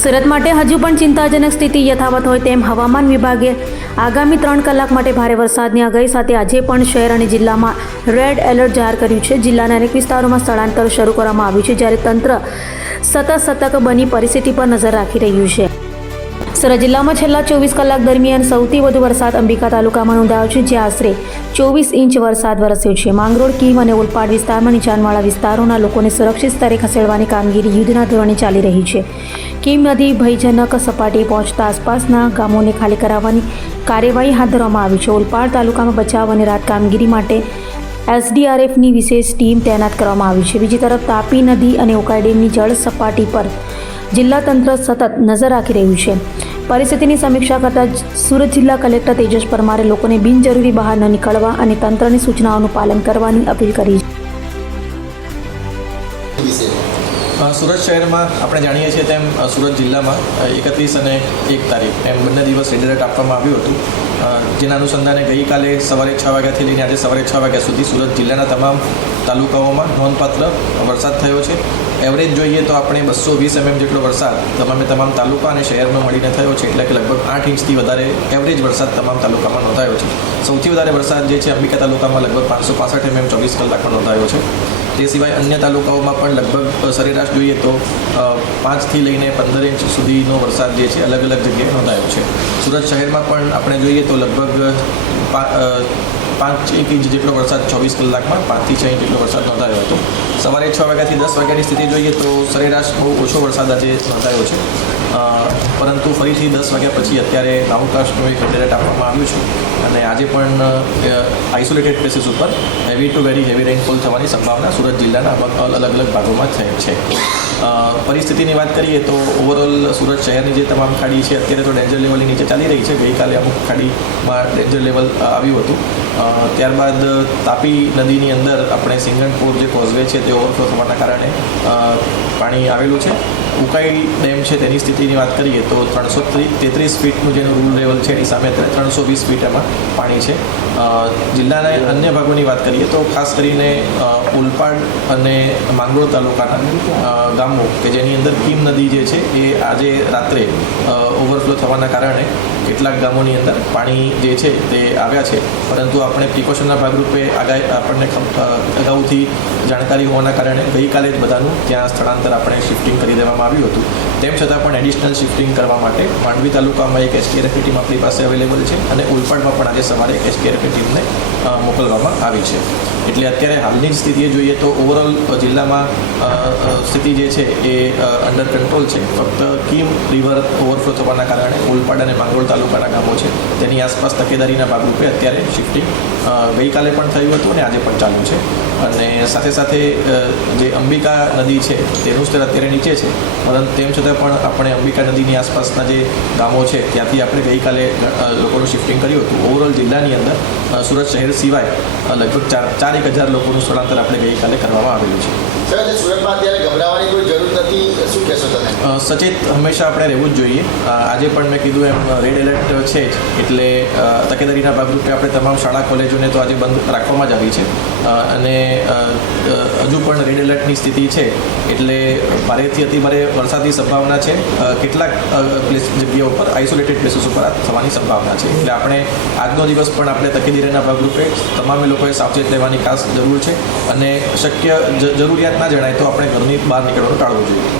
સુરત માટે હજુ પણ ચિંતાજનક સ્થિતિ યથાવત હોય તેમ હવામાન વિભાગે આગામી 3 કલાક માટે ભારે વરસાદની આગાહી સાથે આજે પણ શહેર અને જિલ્લામાં રેડ એલર્ટ જાહેર કર્યું છે. જિલ્લાના અનેક વિસ્તારોમાં સ્થળાંતર શરૂ કરવામાં આવ્યું છે, જ્યારે તંત્ર સતત સતર્ક બની પરિસ્થિતિ પર નજર રાખી રહ્યું છે. સુરત જિલ્લામાં છેલ્લા 24 કલાક દરમિયાન સૌથી વધુ વરસાદ અંબિકા તાલુકામાં નોંધાયો છે, જ્યાં આશરે 24 ઇંચ વરસાદ વરસ્યો છે. માંગરોળ, કીમ અને ઓલપાડ વિસ્તારમાં નીચાણવાળા વિસ્તારોના લોકોને સુરક્ષિત સ્તરે ખસેડવાની કામગીરી યુદ્ધના ધોરણે ચાલી રહી છે. કીમ નદી ભયજનક સપાટીએ પહોંચતા આસપાસના ગામોને ખાલી કરાવવાની કાર્યવાહી હાથ ધરવામાં આવી છે. ઓલપાડ તાલુકામાં બચાવ અને રાહત કામગીરી માટે એસડીઆરએફની વિશેષ ટીમ તૈનાત કરવામાં આવી છે. બીજી તરફ તાપી નદી અને ઉકાઈ ડેમની જળ સપાટી પર જિલ્લા તંત્ર સતત નજર રાખી રહ્યું છે. પરિસ્થિતિની સમીક્ષા કરતા સુરત જિલ્લા કલેક્ટર તેજસ પરમારે લોકોને બિનજરૂરી બહાર ન નીકળવા અને તંત્રની સૂચનાઓનું પાલન કરવાની અપીલ કરી છે. સુરત શહેરમાં આપણે જાણીએ છીએ તેમ સુરત જિલ્લામાં 31 અને 1 તારીખ એમ બંને દિવસ રેડ એલર્ટ આપવામાં આવ્યું હતું, જેના અનુસંધાને ગઈકાલે સવારે 6 વાગ્યાથી લઈને આજે સવારે 6 વાગ્યા સુધી સુરત જિલ્લાના તમામ તાલુકાઓમાં નોંધપાત્ર વરસાદ થયો છે. એવરેજ જોઈએ તો આપણે 220 mm જેટલો વરસાદ તમામ તાલુકા અને શહેરમાં મળીને થયો છે, એટલે કે લગભગ 8 ઇંચથી વધારે એવરેજ વરસાદ તમામ તાલુકામાં નોંધાયો છે. સૌથી વધારે વરસાદ જે છે અંબિકા તાલુકામાં લગભગ 565 mm 24 કલાકમાં નોંધાયો છે. તે સિવાય અન્ય તાલુકાઓમાં પણ લગભગ સરેરાશ જોઈએ તો 5થી લઈને 15 ઇંચ સુધીનો વરસાદ જે છે અલગ અલગ જગ્યાએ નોંધાયો છે. સુરત શહેરમાં પણ આપણે જોઈએ તો લગભગ 5 ઇંચ જેટલો વરસાદ 24 કલાકમાં 5થી 6 ઇંચ જેટલો વરસાદ નોંધાયો હતો. સવારે 6 વાગ્યાથી 10 વાગ્યાની સ્થિતિ જોઈએ તો સરેરાશ બહુ ઓછો વરસાદ આજે નોંધાયો છે, પરંતુ ફરીથી 10 વાગ્યા પછી અત્યારે નાઉકાસ્ટનું એક એલર્ટ આપવામાં આવ્યું છે અને આજે પણ આઇસોલેટેડ પ્લેસીસ ઉપર heavy two very heavy rainfall થવાની સંભાવના સુરત જિલ્લાના અલગ અલગ ભાગોમાં થઈ છે. પરિસ્થિતિની વાત કરીએ તો ઓવરઓલ સુરત શહેરની જે તમામ ખાડી છે અત્યારે તો ડેન્જર લેવલની નીચે ચાલી રહી છે. ગઈકાલે અમુક ખાડીમાં ડેન્જર લેવલ આવ્યું હતું. ત્યારબાદ તાપી નદીની અંદર આપણે સિંગણપુર જે કોઝવે છે તે ઓવરફ્લો થવાના કારણે પાણી આવેલું છે. ઉકાઈ ડેમ છે તેની સ્થિતિની વાત કરીએ તો 333 ફીટનું જેનું રૂલ લેવલ છે એની સામે 320 ફીટ એમાં પાણી છે. જિલ્લાના અન્ય ભાગોની વાત કરીએ તો ખાસ કરીને ઓલપાડ અને માંગરોળ તાલુકાના ગામો કે જેની અંદર કીમ નદી જે છે એ આજે રાત્રે ઓવરફ્લો થવાના કારણે કેટલાક ગામોની અંદર પાણી જે છે તે આવ્યા છે, પરંતુ આપણે પ્રિકોશનના ભાગરૂપે આપણને અગાઉથી જાણકારી હોવાના કારણે ગઈકાલે જ બધાનું ત્યાં સ્થળાંતર આપણે શિફ્ટિંગ કરી દેવામાં આવ્યું હતું. તેમ છતાં પણ એડિશનલ શિફ્ટિંગ કરવા માટે માંડવી તાલુકામાં એક એસડીઆરએફની ટીમ આપણી પાસે અવેલેબલ છે અને ઓલપાડમાં પણ આજે સવારે એક એસડીઆરએફની ટીમને મોકલવામાં આવી છે. એટલે અત્યારે હાલની જ સ્થિતિએ જોઈએ તો ઓવરઓલ જિલ્લામાં સ્થિતિ જે છે એ અંડર કંટ્રોલ છે. ફક્ત કીમ રિવર ઓવરફ્લો થવાના કારણે ઓલપાડ અને માંગરોળ તાલુકાના ગામો છે તેની આસપાસ તકેદારીના ભાગરૂપે અત્યારે શિફ્ટિંગ ગઈકાલે પણ થયું હતું અને આજે પણ ચાલુ છે. અને સાથે સાથે જે અંબિકા નદી છે તેનું સ્તર અત્યારે નીચે છે, પરંતુ તેમ છતાં પણ આપણે અંબિકા નદીની આસપાસના જે ગામો છે ત્યાંથી આપણે ગઈકાલે લોકોનું શિફ્ટિંગ કર્યું હતું. ઓવરઓલ જિલ્લાની અંદર સુરત શહેર સિવાય લગભગ 4-1,000 લોકોનું સ્થળાંતર આપણે ગઈકાલે કરવામાં આવેલું છે. સુરતમાં અત્યારે ગભરાવાની કોઈ જરૂર નથી, શું કહેશો તમે? સચેત હંમેશા આપણે રહેવું જ જોઈએ. આજે પણ મેં કીધું એમ રેડ એલર્ટ છે જ, એટલે તકેદારીના ભાગરૂપે આપણે તમામ શાળા કોલેજોને તો આજે બંધ રાખવામાં જ આવી છે અને હજુ પણ રેડ એલર્ટની સ્થિતિ છે, એટલે ભારેથી અતિભારે વરસાદની સંભાવના છે. કેટલાક જગ્યાઓ પર આઇસોલેટેડ પ્લેસીસ ઉપર આ થવાની સંભાવના છે, એટલે આપણે આજનો દિવસ પણ આપણે તકેદારીના ભાગરૂપે તમામે લોકોએ સાવચેત રહેવાની ખાસ જરૂર છે અને શક્ય જરૂરિયાત ના જણાય તો આપણે ઘરની બહાર નીકળવાનું ટાળવું જોઈએ.